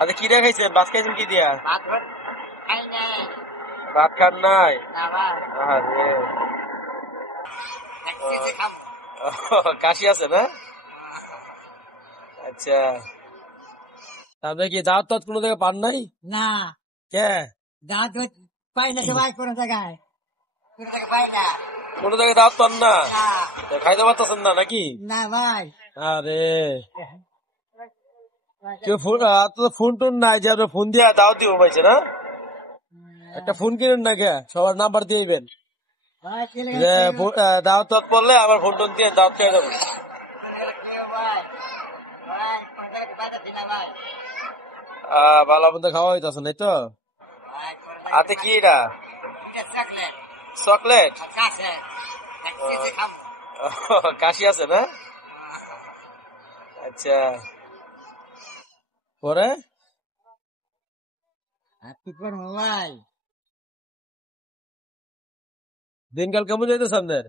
আচ্ছা কি খাইছেন? ভাত খাইছেন কি দিয়া? ভাত খান নাই? আরে কাশি আছে না? আচ্ছা, আপনি কি দাওয়াত টাওয়াত কোনো জায়গায় পান নাই? না কে দাঁত পাই না তো ভাই কোনো জায়গায় পাই না। কোনো জায়গায় দাওয়াত পান না? তো খাইতে পারতেছেন না নাকি? না ভাই আরে কেউ ফোন তো ফোন টোন নাই যে আপনি ফোন দিয়ে দাওয়াত দিব পাইছে না? একটা ফোন কিনেন না কে, সবার নাম্বার দিয়ে দিবেন ভাই চলে যে গেছে। দাওয়াত টাওয়াত পড়লে আমার ফোন টোন দিয়ে দাওয়াত খেয়ে যাবো। ভালো মন্দ খাওয়া হইতেছে নাই তো? আতে কি এটা? চকলেট? কাশি আছে না? আচ্ছা, পরে কি করবো ভাই? দিনকাল কেমন যাইতেছে আপনার?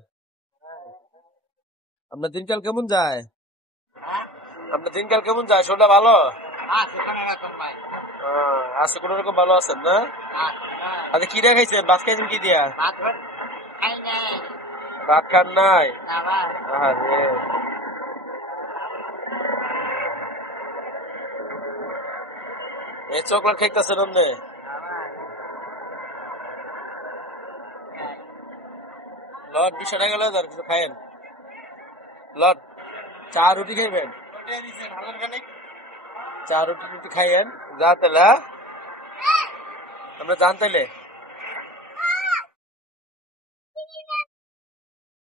আপনার দিনকাল কেমন যায়? আপনার দিনকাল কেমন যায়? শরীরটা ভালো আছে? কোন রকম ভালো আছেন না? আচ্ছা কি খাইছেন? ভাত খাইছেন কি দিয়া? ভাত খান নাই? আরে এই চকলেট খাইতেছেন আপনি? লট 20 টাকা গেল, আর কিছু খাইেন। লট চা রুটি খাইবেন? চা রুটি রুটি খাইয়েন যা তাহলে, আমরা জান তাইলে।